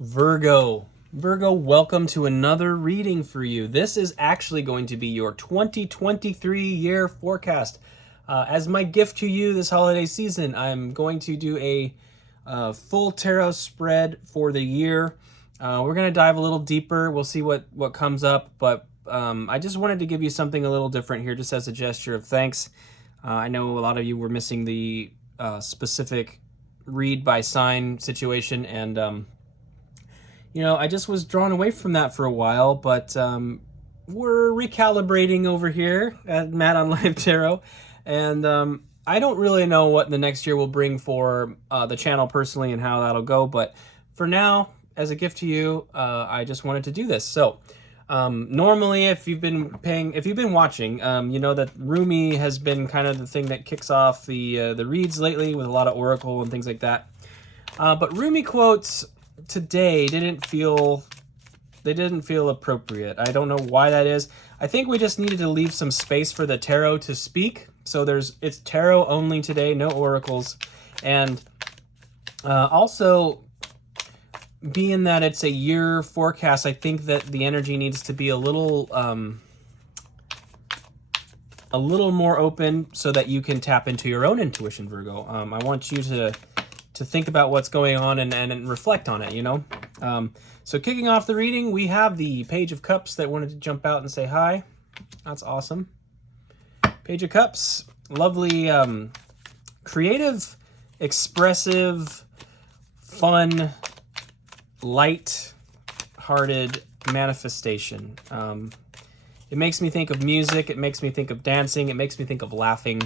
Virgo. Virgo, welcome to another reading for you. This is actually going to be your 2023 year forecast. As my gift to you this holiday season, I'm going to do a full tarot spread for the year. We're going to dive a little deeper. We'll see what comes up, but I just wanted to give you something a little different here just as a gesture of thanks. I know a lot of you were missing the specific read by sign situation, and I just was drawn away from that for a while, but we're recalibrating over here at Matt on Live Tarot, and I don't really know what the next year will bring for the channel personally and how that'll go, but for now, as a gift to you, I just wanted to do this. So normally, if you've been watching, you know that Rumi has been kind of the thing that kicks off the reads lately with a lot of oracle and things like that. But Rumi quotes today didn't feel appropriate. I don't know why that is. I think we just needed to leave some space for the tarot to speak. So it's tarot only today, no oracles. And also, being that it's a year forecast, I think that the energy needs to be a little more open so that you can tap into your own intuition, Virgo. I want you to think about what's going on and reflect on it, So kicking off the reading, we have the Page of Cups that wanted to jump out and say hi. That's awesome. Page of Cups, lovely, creative, expressive, fun, light-hearted manifestation. It makes me think of music. It makes me think of dancing. It makes me think of laughing.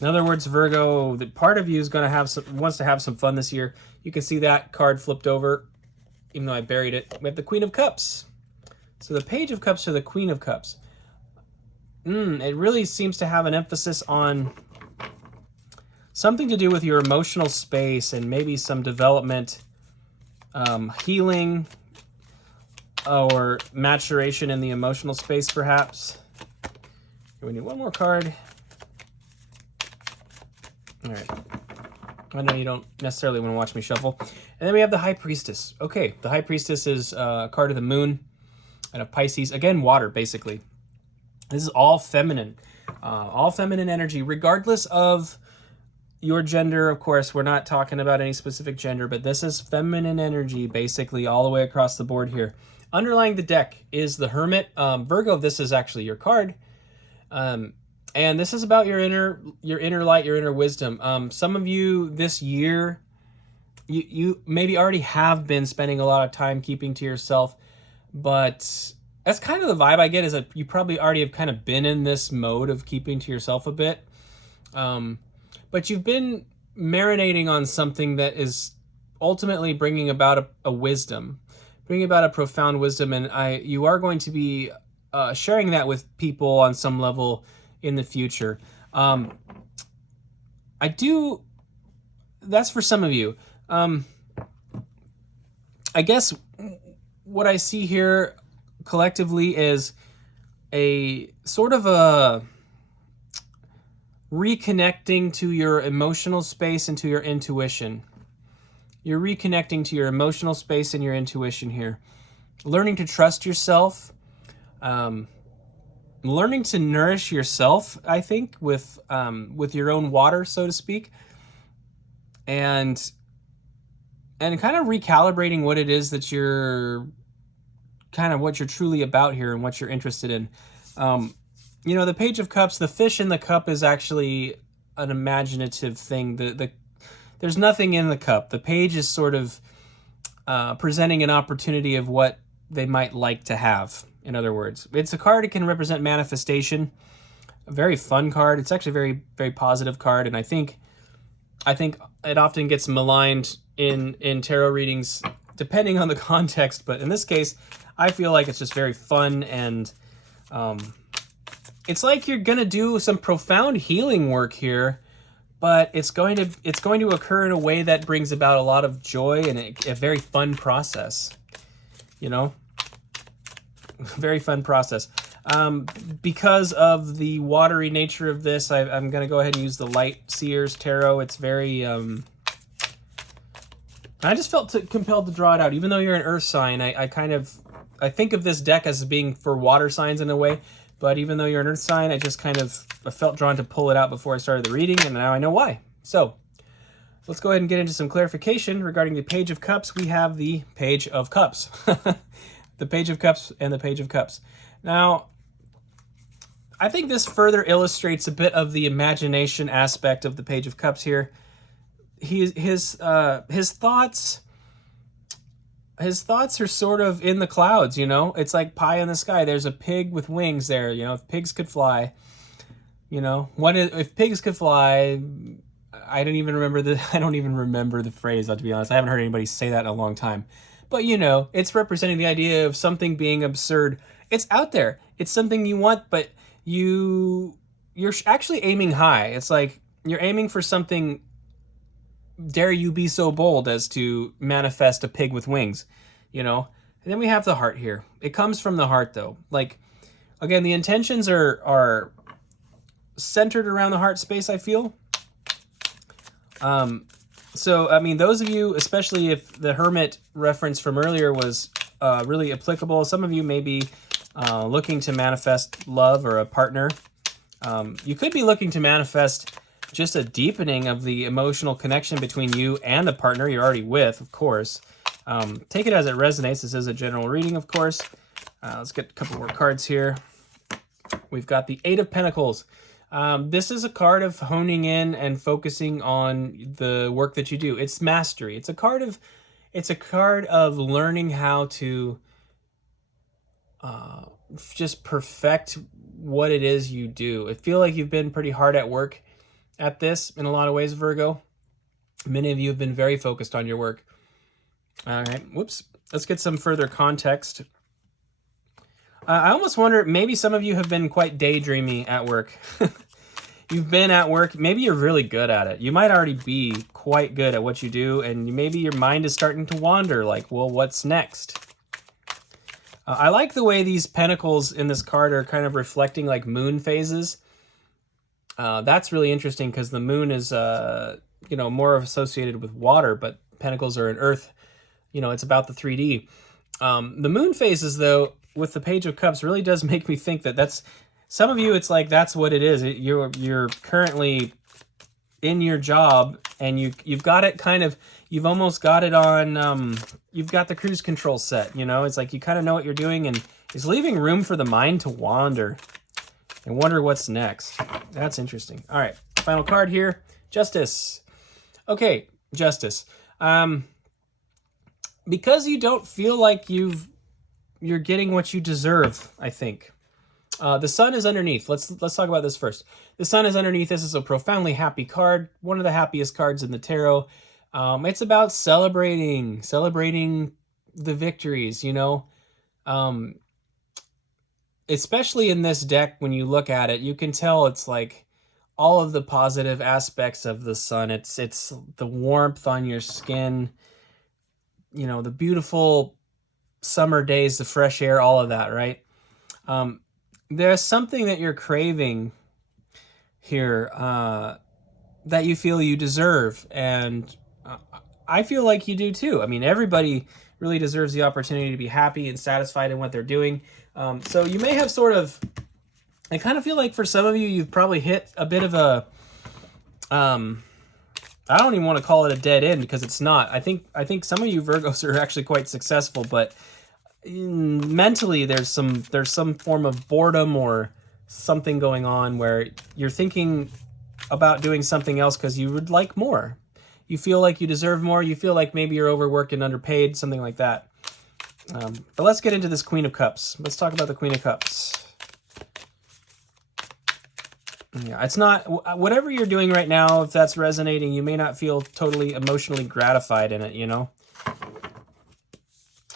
In other words, Virgo, the part of you is going to wants to have some fun this year. You can see that card flipped over, even though I buried it. We have the Queen of Cups. So the Page of Cups or the Queen of Cups. It really seems to have an emphasis on something to do with your emotional space and maybe some development, healing, or maturation in the emotional space, perhaps. We need one more card. All right. I know you don't necessarily want to watch me shuffle. And then we have the High Priestess. Okay, the High Priestess is a card of the moon and of Pisces. Again, water, basically. This is all feminine energy, regardless of your gender. Of course, we're not talking about any specific gender, but this is feminine energy, basically, all the way across the board here. Underlying the deck is the Hermit. Virgo, this is actually your card. And this is about your inner light, your inner wisdom. Some of you this year, you maybe already have been spending a lot of time keeping to yourself, but that's kind of the vibe I get, is that you probably already have kind of been in this mode of keeping to yourself a bit. But you've been marinating on something that is ultimately bringing about a wisdom, bringing about a profound wisdom, and you are going to be sharing that with people on some level in the future. That's for some of you. I guess what I see here collectively is a sort of a reconnecting to your emotional space and to your intuition. You're reconnecting to your emotional space and your intuition here. Learning to trust yourself, learning to nourish yourself, I think, with your own water, so to speak, and kind of recalibrating what it is that what you're truly about here and what you're interested in. The Page of Cups, the fish in the cup is actually an imaginative thing. There's nothing in the cup. The page is sort of presenting an opportunity of what they might like to have. In other words, it's a card that can represent manifestation. A very fun card. It's actually a very, very positive card, and I think it often gets maligned in tarot readings, depending on the context. But in this case, I feel like it's just very fun, and it's like you're gonna do some profound healing work here, but it's going to occur in a way that brings about a lot of joy and a very fun process. Very fun process. Because of the watery nature of this, I'm going to go ahead and use the Light Seers Tarot. It's very I just felt compelled to draw it out. Even though you're an earth sign, I think of this deck as being for water signs in a way. But even though you're an earth sign, I felt drawn to pull it out before I started the reading, and now I know why. So let's go ahead and get into some clarification regarding the Page of Cups. We have the Page of Cups. The Page of Cups and the Page of Cups. Now, I think this further illustrates a bit of the imagination aspect of the Page of Cups here. His thoughts are sort of in the clouds, you know? It's like pie in the sky. There's a pig with wings there, you know? If pigs could fly, you know? If pigs could fly, I don't even remember the phrase, to be honest. I haven't heard anybody say that in a long time. But, you know, it's representing the idea of something being absurd. It's out there. It's something you want, but you're actually aiming high. It's like you're aiming for something. Dare you be so bold as to manifest a pig with wings, you know? And then we have the heart here. It comes from the heart, though. Like, again, the intentions are centered around the heart space, I feel. So, I mean, those of you, especially if the Hermit reference from earlier was really applicable, some of you may be looking to manifest love or a partner. You could be looking to manifest just a deepening of the emotional connection between you and the partner you're already with, of course. Take it as it resonates. This is a general reading, of course. Let's get a couple more cards here. We've got the Eight of Pentacles. This is a card of honing in and focusing on the work that you do. It's mastery. It's a card of learning how to just perfect what it is you do. I feel like you've been pretty hard at work at this in a lot of ways, Virgo. Many of you have been very focused on your work. All right, whoops. Let's get some further context. I almost wonder, maybe some of you have been quite daydreamy at work. You've been at work, maybe you're really good at it. You might already be quite good at what you do, and maybe your mind is starting to wander, like, well, what's next? I like the way these pentacles in this card are kind of reflecting like moon phases. That's really interesting because the moon is, more associated with water, but pentacles are an earth. You know, it's about the 3D. The moon phases, though, with the Page of Cups really does make me think that's some of you, it's like that's what it is. You're currently in your job, and you've got it you've almost got it on, you've got the cruise control set, you know? It's like you kind of know what you're doing, and it's leaving room for the mind to wander and wonder what's next. That's interesting. All right, final card here, Justice. Okay, Justice. Because you don't feel like you're getting what you deserve, I think. The sun is underneath. Let's talk about this first. The sun is underneath. This is a profoundly happy card. One of the happiest cards in the tarot. It's about celebrating the victories, you know. Especially in this deck, when you look at it, you can tell it's like all of the positive aspects of the sun. It's the warmth on your skin, you know, the beautiful summer days, the fresh air, all of that, right? There's something that you're craving here that you feel you deserve, and I feel like you do too. I mean, everybody really deserves the opportunity to be happy and satisfied in what they're doing. So you may have I kind of feel like for some of you, you've probably hit a bit of a, I don't even want to call it a dead end because it's not. I think some of you Virgos are actually quite successful, but mentally there's some form of boredom or something going on where you're thinking about doing something else because you would like more. You feel like you deserve more. You feel like maybe you're overworked and underpaid, something like that. But let's get into this Queen of Cups. Let's talk about the Queen of Cups. Yeah, it's not, whatever you're doing right now, if that's resonating, you may not feel totally emotionally gratified in it, you know?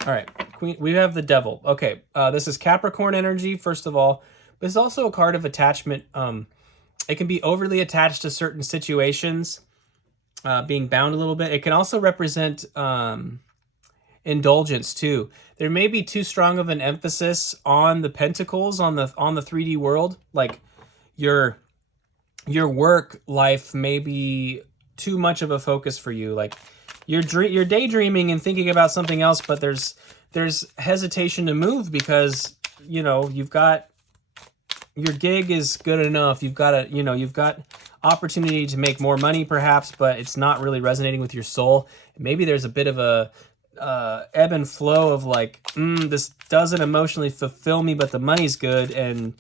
All right, we have the Devil. Okay, this is Capricorn energy, first of all. But it's also a card of attachment. It can be overly attached to certain situations, being bound a little bit. It can also represent indulgence too. There may be too strong of an emphasis on the pentacles on the 3D world. Like your work life may be too much of a focus for you. Like you're daydreaming and thinking about something else, but there's hesitation to move because, you know, you've got, your gig is good enough. You've got you've got opportunity to make more money perhaps, but it's not really resonating with your soul. Maybe there's a bit of a ebb and flow of like, this doesn't emotionally fulfill me, but the money's good, and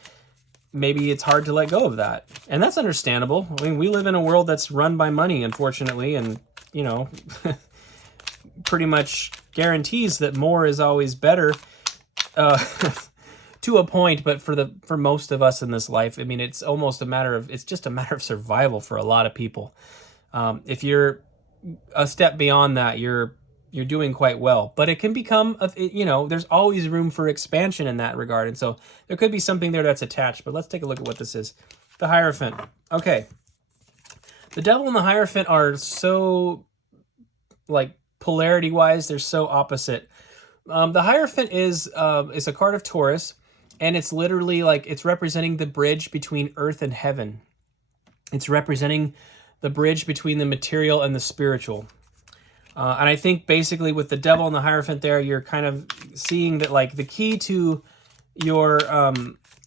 maybe it's hard to let go of that. And that's understandable. I mean, we live in a world that's run by money, unfortunately, and, you know, pretty much guarantees that more is always better, to a point, but for most of us in this life, I mean, it's almost it's just a matter of survival for a lot of people. If you're a step beyond that, you're doing quite well, but it can become, you know, there's always room for expansion in that regard. And so there could be something there that's attached, but let's take a look at what this is. The Hierophant. Okay. The Devil and the Hierophant are so, like, polarity wise, they're so opposite. The Hierophant is a card of Taurus, and it's literally like, it's representing the bridge between earth and heaven. It's representing the bridge between the material and the spiritual. And I think basically with the Devil and the Hierophant there, you're kind of seeing that, like, the key to your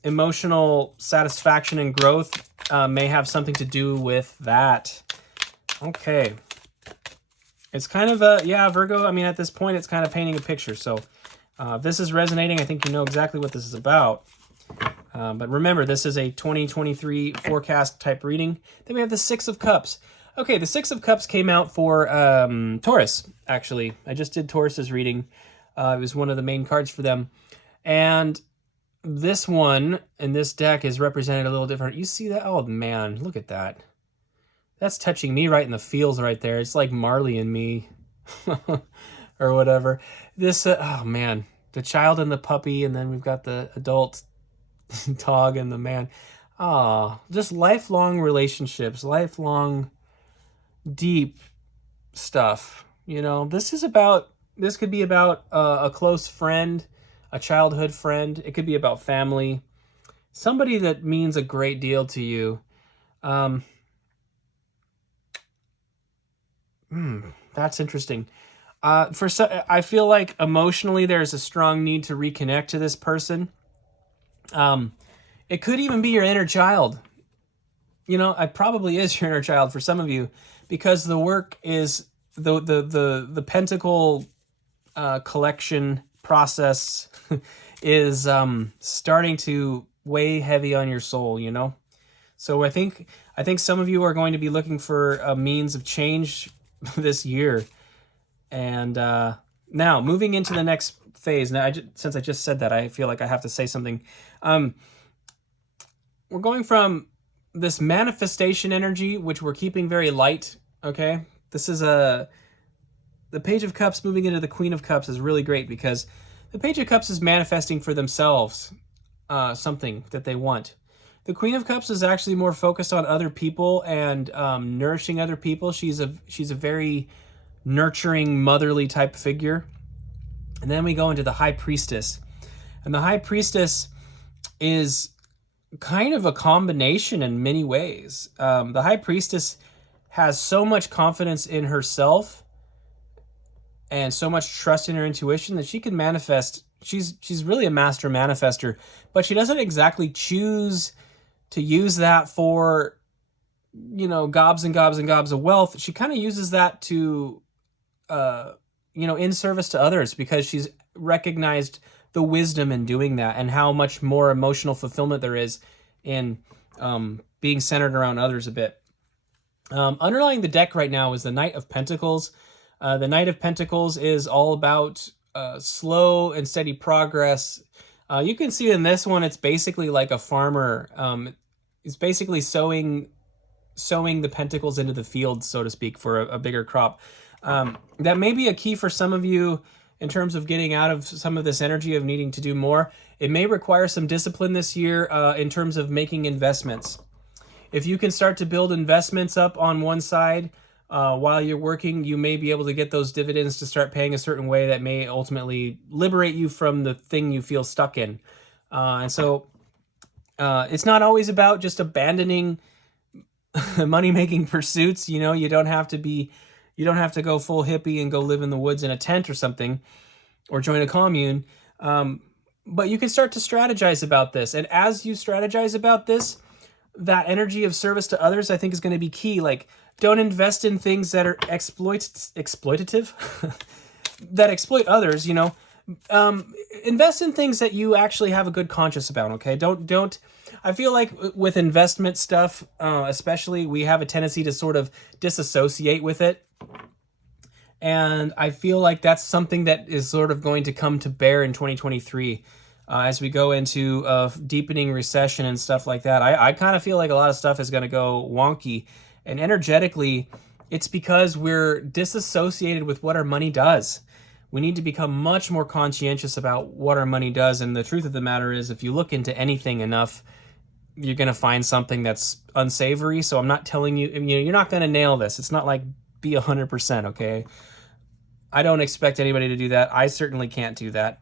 emotional satisfaction and growth may have something to do with that. Okay. It's kind of Virgo, I mean, at this point, it's kind of painting a picture. So if this is resonating, I think you know exactly what this is about. But remember, this is a 2023 forecast type reading. Then we have the Six of Cups. Okay, the Six of Cups came out for Taurus, actually. I just did Taurus's reading. It was one of the main cards for them. And this one in this deck is represented a little different. You see that? Oh, man, look at that. That's touching me right in the feels right there. It's like Marley and Me or whatever. This, oh, man, the child and the puppy, and then we've got the adult dog and the man. Ah, just lifelong relationships, lifelong deep stuff. You know, this could be about a close friend, a childhood friend. It could be about family, somebody that means a great deal to you. That's interesting. I feel like emotionally there's a strong need to reconnect to this person. It could even be your inner child. You know, it probably is your inner child for some of you, because the work is the pentacle collection process is starting to weigh heavy on your soul, you know? So I think some of you are going to be looking for a means of change this year. And now moving into the next phase. Now, since I just said that, I feel like I have to say something. We're going from this manifestation energy, which we're keeping very light, okay? This is the Page of Cups moving into the Queen of Cups is really great, because the Page of Cups is manifesting for themselves something that they want. The Queen of Cups is actually more focused on other people and nourishing other people. She's a very nurturing, motherly type figure. And then we go into the High Priestess. And the High Priestess is kind of a combination in many ways. The High Priestess has so much confidence in herself and so much trust in her intuition that she can manifest. She's really a master manifester, but she doesn't exactly choose to use that for, you know, gobs and gobs and gobs of wealth. She kind of uses that to, you know, in service to others, because she's recognized the wisdom in doing that and how much more emotional fulfillment there is in being centered around others a bit. Underlying the deck right now is the Knight of Pentacles. The Knight of Pentacles is all about slow and steady progress. You can see in this one, it's basically like a farmer. It's basically sowing the pentacles into the field, so to speak, for a bigger crop. That may be a key for some of you in terms of getting out of some of this energy of needing to do more. It may require some discipline this year in terms of making investments. If you can start to build investments up on one side while you're working, you may be able to get those dividends to start paying a certain way that may ultimately liberate you from the thing you feel stuck in. And so it's not always about just abandoning money-making pursuits. You know, you don't have to be You don't have to go full hippie and go live in the woods in a tent or something, or join a commune. But you can start to strategize about this. And as you strategize about this, that energy of service to others, I think, is going to be key. Like, don't invest in things that are exploitative, that exploit others, you know. Invest in things that you actually have a good conscience about, okay? Don't, I feel like with investment stuff, especially, we have a tendency to sort of disassociate with it. And I feel like that's something that is sort of going to come to bear in 2023 as we go into a deepening recession and stuff like that. I kind of feel like a lot of stuff is going to go wonky. And energetically, it's because we're disassociated with what our money does. We need to become much more conscientious about what our money does. And the truth of the matter is, if you look into anything enough, you're going to find something that's unsavory. So I'm not telling you, you're not going to nail this. It's not like be 100%, okay? I don't expect anybody to do that. I certainly can't do that.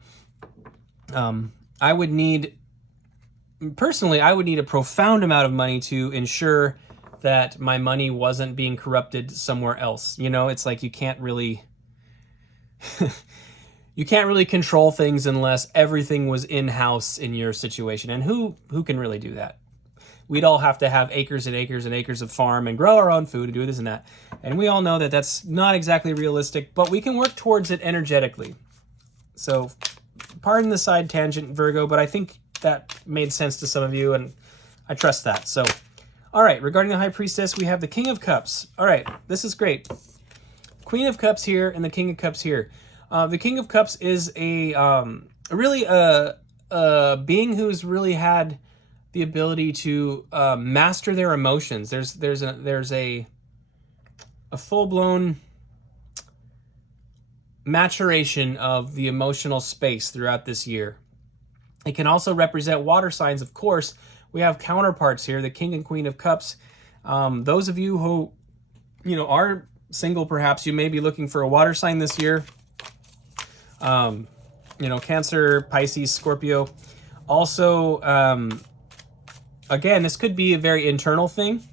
I would need a profound amount of money to ensure that my money wasn't being corrupted somewhere else. You know, it's like you can't really you can't really control things unless everything was in-house in your situation. And who can really do that? We'd all have to have acres and acres and acres of farm and grow our own food and do this and that. And we all know that that's not exactly realistic, but we can work towards it energetically. So pardon the side tangent, Virgo, but I think that made sense to some of you, and I trust that. So, all right, regarding the High Priestess, we have the King of Cups. All right, this is great. Queen of Cups here and the King of Cups here. The King of Cups is really a being who's really had the ability to master their emotions. There's a full-blown maturation of the emotional space throughout this year. It can also represent water signs, of course. We have counterparts here, the King and Queen of Cups. Those of you who, are single, perhaps you may be looking for a water sign this year. Cancer, Pisces, Scorpio. Also, again, this could be a very internal thing.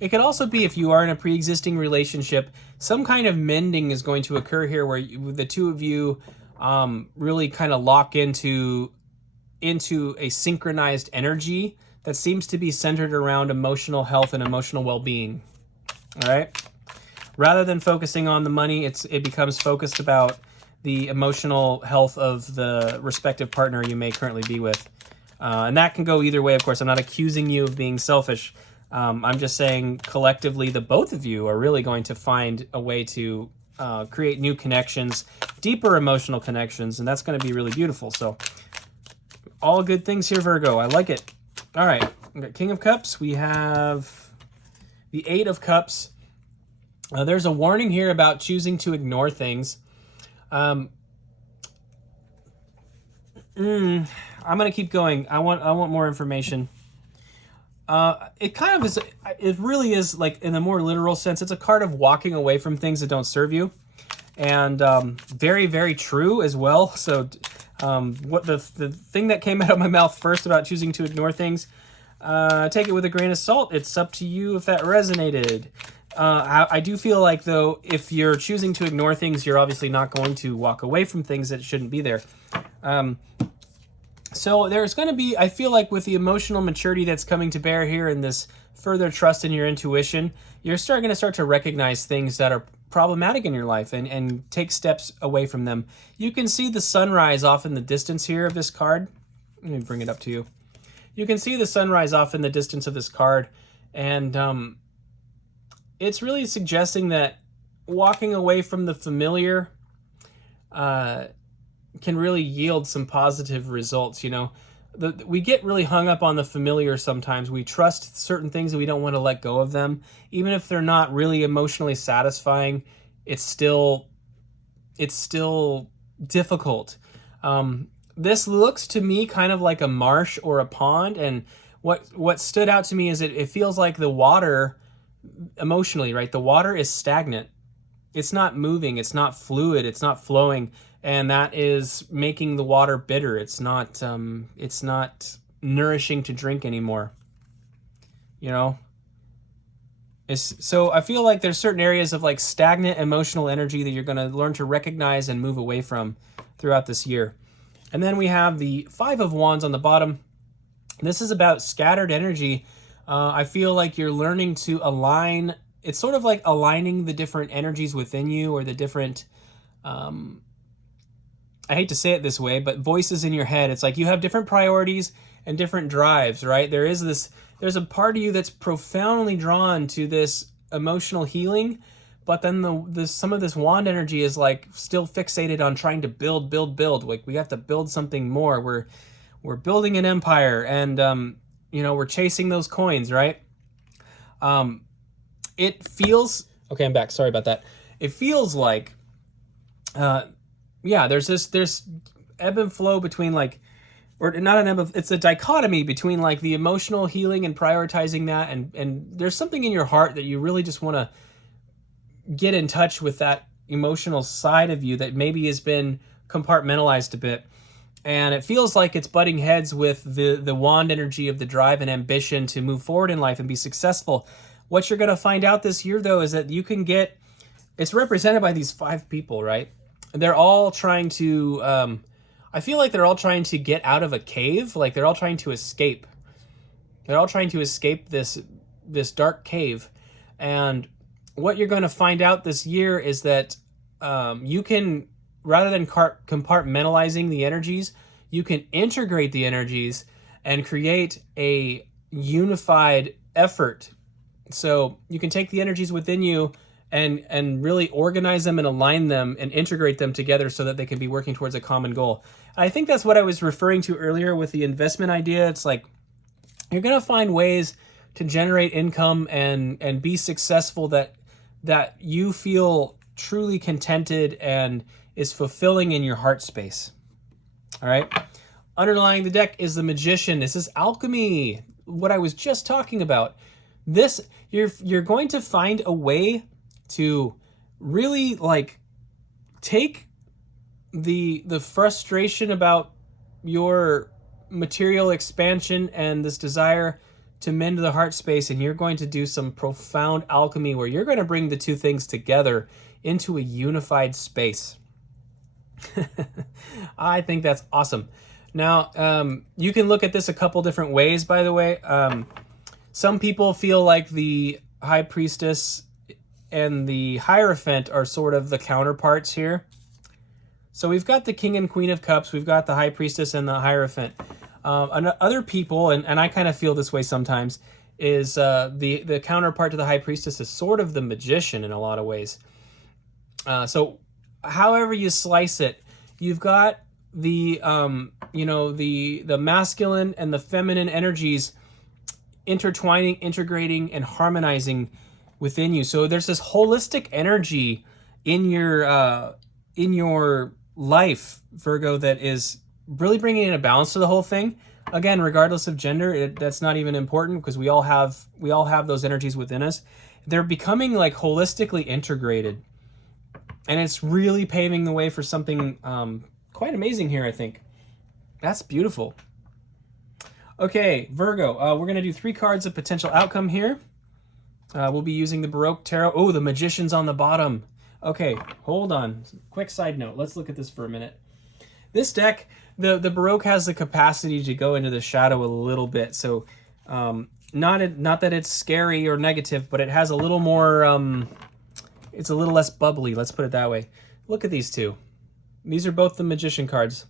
It could also be, if you are in a pre-existing relationship, some kind of mending is going to occur here where the two of you really kind of lock into a synchronized energy that seems to be centered around emotional health and emotional well-being. All right? Rather than focusing on the money, it becomes focused about the emotional health of the respective partner you may currently be with. And that can go either way, of course. I'm not accusing you of being selfish. I'm just saying collectively the both of you are really going to find a way to create new connections, deeper emotional connections, and that's going to be really beautiful. So all good things here, Virgo. I like it. All right, we got King of Cups. We have the Eight of Cups. There's a warning here about choosing to ignore things. I'm going to keep going. I want more information. It kind of is, it really is, like, in a more literal sense, it's a card of walking away from things that don't serve you. And very, very true as well. So what the thing that came out of my mouth first about choosing to ignore things, take it with a grain of salt. It's up to you if that resonated. I do feel like, though, if you're choosing to ignore things, you're obviously not going to walk away from things that shouldn't be there. So there's going to be, I feel like, with the emotional maturity that's coming to bear here and this further trust in your intuition, you're going to start to recognize things that are problematic in your life and take steps away from them. You can see the sunrise off in the distance here of this card. Let me bring it up to you. You can see the sunrise off in the distance of this card, and it's really suggesting that walking away from the familiar can really yield some positive results. We get really hung up on the familiar sometimes. We trust certain things and we don't want to let go of them. Even if they're not really emotionally satisfying, it's still difficult. This looks to me kind of like a marsh or a pond, and what stood out to me is it feels like the water, emotionally, right? The water is stagnant. It's not moving, it's not fluid, it's not flowing, and that is making the water bitter. It's not nourishing to drink anymore. So I feel like there's certain areas of like stagnant emotional energy that you're going to learn to recognize and move away from throughout this year. And then we have the Five of Wands on the bottom. This is about scattered energy. I feel like you're learning to align. It's sort of like aligning the different energies within you, or the different, I hate to say it this way, but voices in your head. It's like you have different priorities and different drives, right? There's a part of you that's profoundly drawn to this emotional healing, but then some of this wand energy is like still fixated on trying to build. Like we have to build something more. We're building an empire, and we're chasing those coins, right? It feels okay. I'm back. Sorry about that. It feels like, there's ebb and flow between like, or not an ebb of, it's a dichotomy between like the emotional healing and prioritizing that, and there's something in your heart that you really just want to get in touch with, that emotional side of you that maybe has been compartmentalized a bit. And it feels like it's butting heads with the wand energy of the drive and ambition to move forward in life and be successful. What you're going to find out this year, though, is that you can get, it's represented by these 5 people, right? They're all trying to, I feel like they're all trying to get out of a cave. Like they're all trying to escape. They're all trying to escape this dark cave. And what you're going to find out this year is that you can, rather than compartmentalizing the energies, you can integrate the energies and create a unified effort. So you can take the energies within you and really organize them and align them and integrate them together so that they can be working towards a common goal. I think that's what I was referring to earlier with the investment idea. It's like you're going to find ways to generate income and be successful that you feel truly contented and is fulfilling in your heart space. All right. Underlying the deck is the Magician. This is alchemy, what I was just talking about. This, you're going to find a way to really like take the frustration about your material expansion and this desire to mend the heart space, and you're going to do some profound alchemy where you're going to bring the two things together into a unified space. I think that's awesome. Now, you can look at this a couple different ways, by the way. Some people feel like the High Priestess and the Hierophant are sort of the counterparts here. So we've got the King and Queen of Cups, we've got the High Priestess and the Hierophant. Other people, and I kind of feel this way sometimes, is the counterpart to the High Priestess is sort of the Magician in a lot of ways. So however you slice it, you've got the the masculine and the feminine energies intertwining, integrating, and harmonizing within you. So there's this holistic energy in your life, Virgo, that is really bringing in a balance to the whole thing. Again, regardless of gender, that's not even important because we all have those energies within us. They're becoming like holistically integrated, and it's really paving the way for something quite amazing here, I think. That's beautiful. Okay, Virgo, we're going to do 3 cards of potential outcome here. We'll be using the Baroque Tarot. Oh, the Magician's on the bottom. Okay, hold on. Quick side note. Let's look at this for a minute. This deck, the Baroque has the capacity to go into the shadow a little bit. So not that it's scary or negative, but it has a little more, it's a little less bubbly. Let's put it that way. Look at these two. These are both the Magician cards.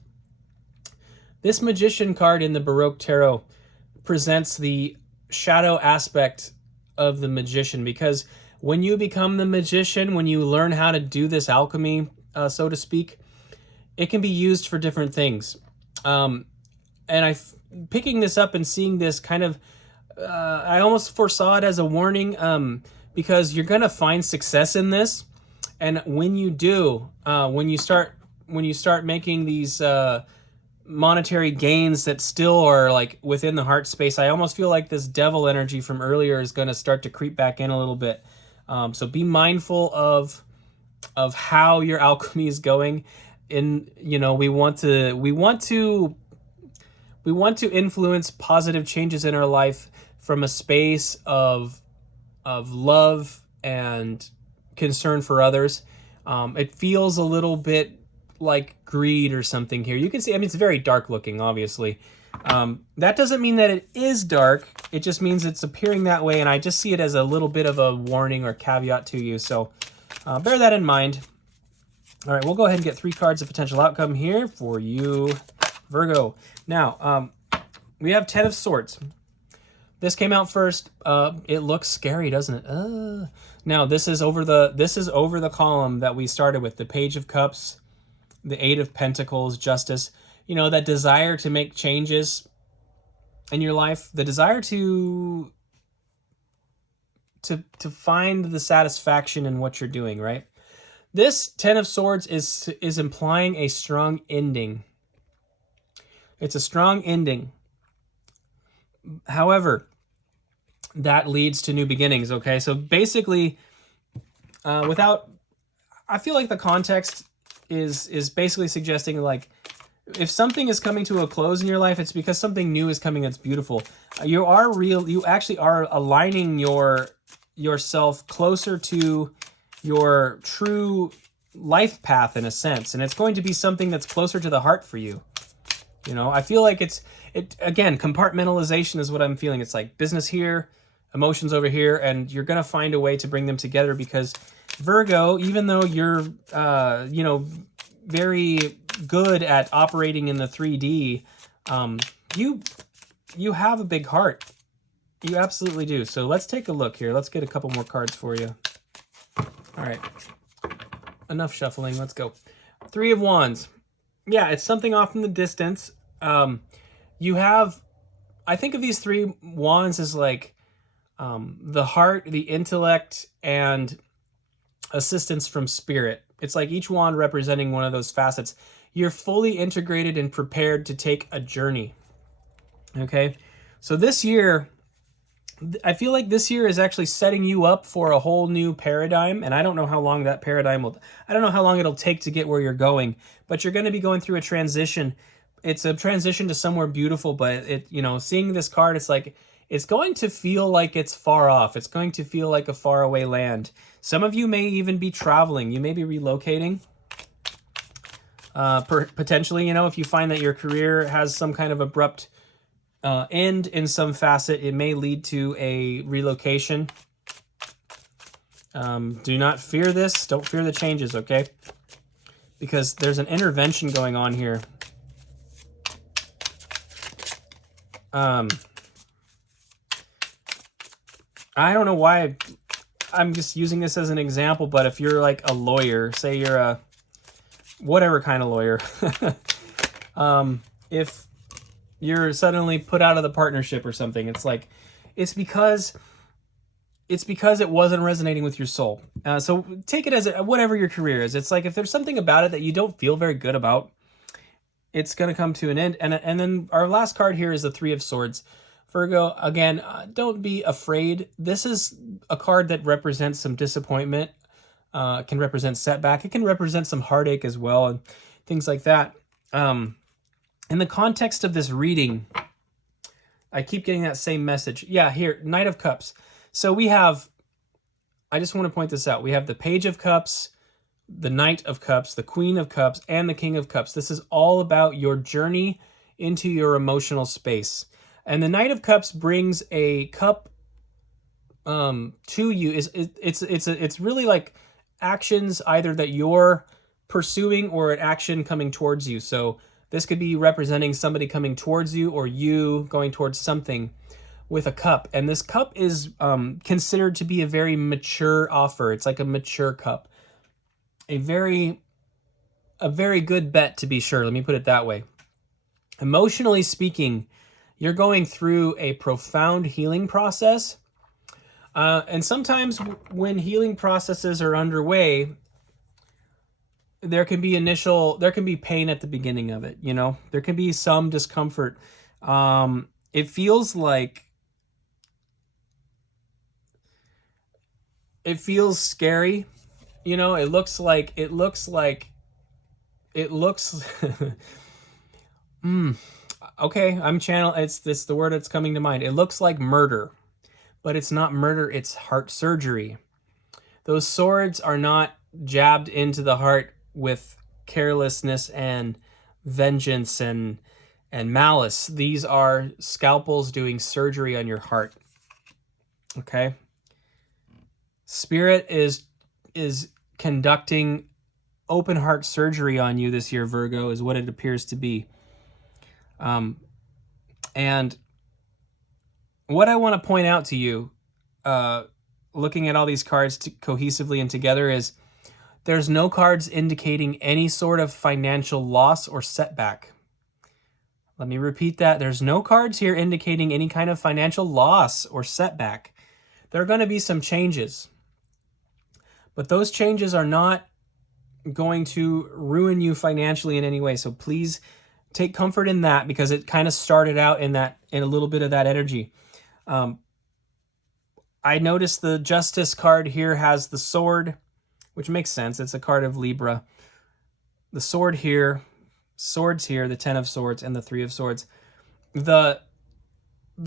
This Magician card in the Baroque Tarot presents the shadow aspect of the Magician, because when you become the Magician, when you learn how to do this alchemy, so to speak, it can be used for different things. And picking this up and seeing this kind of, I almost foresaw it as a warning, because you're going to find success in this. And when you do, when you start making these monetary gains that still are like within the heart space, I almost feel like this devil energy from earlier is going to start to creep back in a little bit. So be mindful of how your alchemy is going. We want to influence positive changes in our life from a space of of love and concern for others. It feels a little bit like greed or something here. You can see, I mean, it's very dark looking, obviously. That doesn't mean that it is dark. It just means it's appearing that way, and I just see it as a little bit of a warning or caveat to you. So bear that in mind. All right, we'll go ahead and get 3 cards of potential outcome here for you, Virgo. Now, we have 10 of Swords. This came out first. It looks scary, doesn't it? Now, this is over the column that we started with, the Page of Cups, the 8 of Pentacles, Justice. You know, that desire to make changes in your life, the desire to find the satisfaction in what you're doing, right? This 10 of Swords is implying a strong ending. It's a strong ending. However, that leads to new beginnings, okay? So basically, I feel like the context is basically suggesting, like, if something is coming to a close in your life, it's because something new is coming that's beautiful. You actually are aligning yourself closer to your true life path, in a sense, and it's going to be something that's closer to the heart for you. You know, I feel like it again, compartmentalization is what I'm feeling. It's like business here, emotions over here, and you're going to find a way to bring them together, because Virgo, even though you're you know, very good at operating in the 3D, you have a big heart. You absolutely do. So let's take a look here. Let's get a couple more cards for you. All right. Enough shuffling. Let's go. 3 of Wands. Yeah, it's something off in the distance. You have, I think of these 3 wands as like the heart, the intellect, and assistance from spirit. It's like each wand representing one of those facets. You're fully integrated and prepared to take a journey. Okay? So this year, I feel like this year is actually setting you up for a whole new paradigm, and I don't know how long that paradigm will, I don't know how long it'll take to get where you're going, but you're going to be going through a transition. It's a transition to somewhere beautiful, but it, you know, seeing this card, it's like, it's going to feel like it's far off. It's going to feel like a faraway land. Some of you may even be traveling. You may be relocating. Potentially, you know, if you find that your career has some kind of abrupt end in some facet, it may lead to a relocation. Do not fear this. Don't fear the changes, okay? Because there's an intervention going on here. I don't know why I'm just using this as an example, but if you're like a lawyer, say you're a whatever kind of lawyer, if you're suddenly put out of the partnership or something, it's like, it's because it wasn't resonating with your soul. So take it as whatever your career is. It's like, if there's something about it that you don't feel very good about, it's going to come to an end. And then our last card here is the 3 of Swords. Virgo, again, don't be afraid. This is a card that represents some disappointment, can represent setback. It can represent some heartache as well, and things like that. In the context of this reading, I keep getting that same message. Yeah, here, Knight of Cups. So we have, I just want to point this out. We have the Page of Cups, the Knight of Cups, the Queen of Cups, and the King of Cups. This is all about your journey into your emotional space. And the Knight of Cups brings a cup to you. It's really like actions either that you're pursuing or an action coming towards you. So this could be representing somebody coming towards you, or you going towards something with a cup. And this cup is considered to be a very mature offer. It's like a mature cup. A very good bet, to be sure. Let me put it that way. Emotionally speaking, you're going through a profound healing process. And sometimes when healing processes are underway, there can be pain at the beginning of it, you know? There can be some discomfort. It feels scary. You know, it looks okay, it's the word that's coming to mind. It looks like murder. but it's not murder, it's heart surgery. Those swords are not jabbed into the heart with carelessness and vengeance and malice. These are scalpels doing surgery on your heart. Okay? Spirit is conducting open heart surgery on you this year, Virgo, is what it appears to be. And what I want to point out to you, looking at all these cards cohesively and together, is there's no cards indicating any sort of financial loss or setback. Let me repeat that. There's no cards here indicating any kind of financial loss or setback. There are going to be some changes, but those changes are not going to ruin you financially in any way. So please take comfort in that, because it kind of started out in a little bit of that energy. I noticed the Justice card here has the sword, which makes sense. It's a card of Libra. The sword here, swords here, the 10 of swords and the 3 of swords. The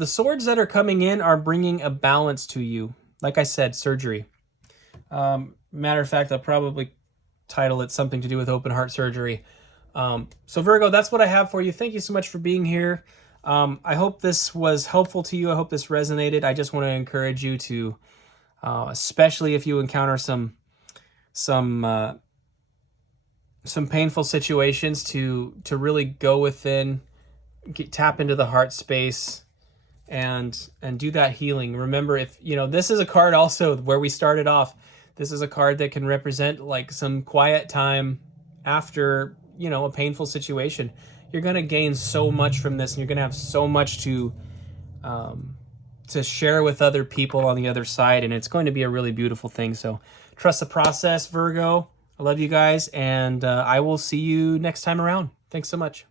swords that are coming in are bringing a balance to you. Like I said, surgery. Matter of fact, I'll probably title it something to do with open heart surgery. So Virgo, that's what I have for you. Thank you so much for being here. I hope this was helpful to you. I hope this resonated. I just want to encourage you to, especially if you encounter some painful situations, to really go within, tap into the heart space, and do that healing. Remember, if this is a card also where we started off. This is a card that can represent like some quiet time after, a painful situation. You're going to gain so much from this, and you're going to have so much to share with other people on the other side, and it's going to be a really beautiful thing. So trust the process, Virgo. I love you guys, and I will see you next time around. Thanks so much.